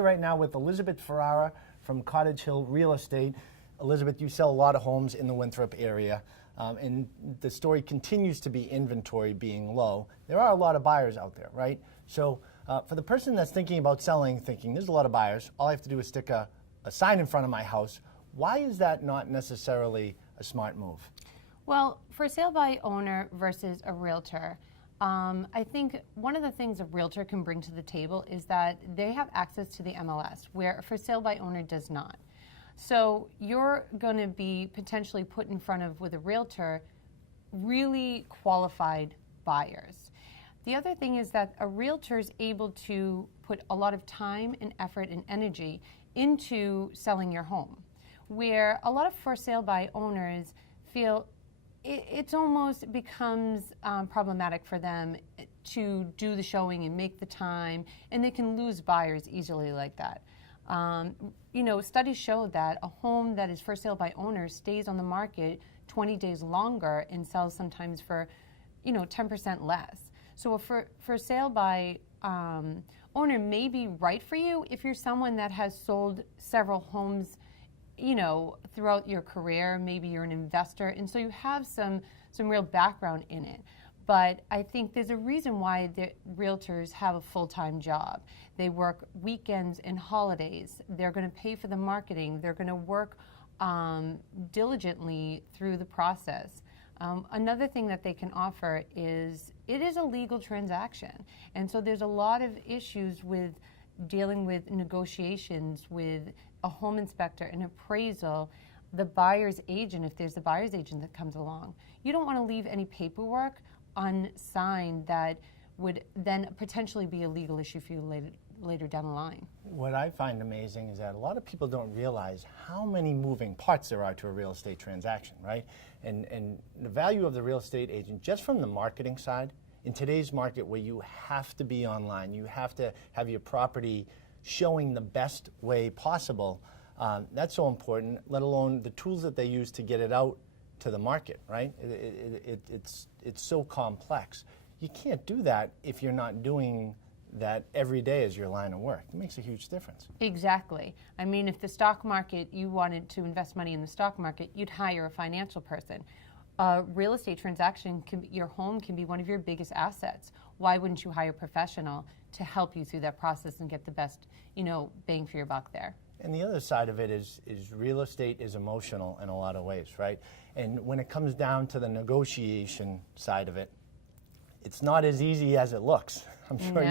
here right now with Elizabeth Ferrara from Cottage Hill Real Estate. Elizabeth, you sell a lot of homes in the Winthrop area, and the story continues to be inventory being low. There are a lot of buyers out there, right? So for the person that's thinking about selling, thinking there's a lot of buyers, all I have to do is stick a sign in front of my house. Why is that not necessarily a smart move? Well, for sale by owner versus a realtor, I think one of the things a realtor can bring to the table is that they have access to the MLS, where a for sale by owner does not. So you're going to be potentially put in front of, with a realtor, really qualified buyers. The other thing is that a realtor is able to put a lot of time and effort and energy into selling your home, where a lot of for sale by owners feel it's almost becomes problematic for them to do the showing and make the time, and they can lose buyers easily like that. Studies show that a home that is for sale by owners stays on the market 20 days longer and sells sometimes for, 10% less. So a for sale by owner may be right for you if you're someone that has sold several homes throughout your career. Maybe you're an investor, and so you have some real background in it. But I think there's a reason why the realtors have a full-time job. They work weekends and holidays. They're going to pay for the marketing. They're going to work diligently through the process. Another thing that they can offer is it is a legal transaction. And so there's a lot of issues with dealing with negotiations with a home inspector, an appraisal, the buyer's agent, if there's a buyer's agent that comes along. You don't want to leave any paperwork unsigned that would then potentially be a legal issue for you later down the line. What I find amazing is that a lot of people don't realize how many moving parts there are to a real estate transaction, right? And the value of the real estate agent, just from the marketing side, in today's market where you have to be online, you have to have your property showing the best way possible, that's so important, let alone the tools that they use to get it out to the market, right? It's so complex. You can't do that if you're not doing that every day as your line of work. It makes a huge difference. Exactly. I mean, if the stock market, you wanted to invest money in the stock market, you'd hire a financial person. A real estate transaction, your home can be one of your biggest assets. Why wouldn't you hire a professional to help you through that process and get the best, bang for your buck there? And the other side of it is real estate is emotional in a lot of ways, right? And when it comes down to the negotiation side of it, it's not as easy as it looks. I'm sure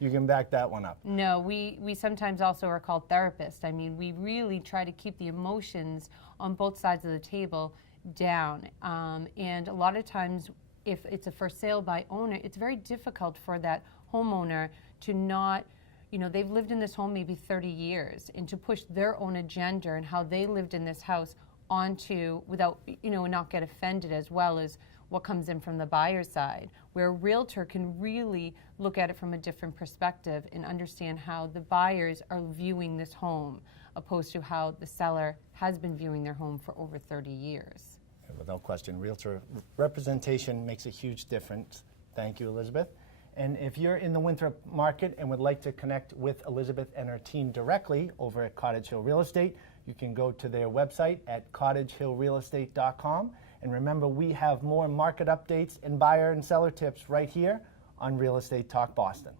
you can back that one up. No, we sometimes also are called therapists. I mean, we really try to keep the emotions on both sides of the table down. And a lot of times, if it's a for sale by owner, it's very difficult for that homeowner to not, they've lived in this home maybe 30 years, and to push their own agenda and how they lived in this house onto, without, not get offended, as well as what comes in from the buyer's side, where a realtor can really look at it from a different perspective and understand how the buyers are viewing this home, opposed to how the seller has been viewing their home for over 30 years. Without question, realtor representation makes a huge difference. Thank you, Elizabeth. And if you're in the Winthrop market and would like to connect with Elizabeth and her team directly over at Cottage Hill Real Estate, you can go to their website at cottagehillrealestate.com. And remember, we have more market updates and buyer and seller tips right here on Real Estate Talk Boston.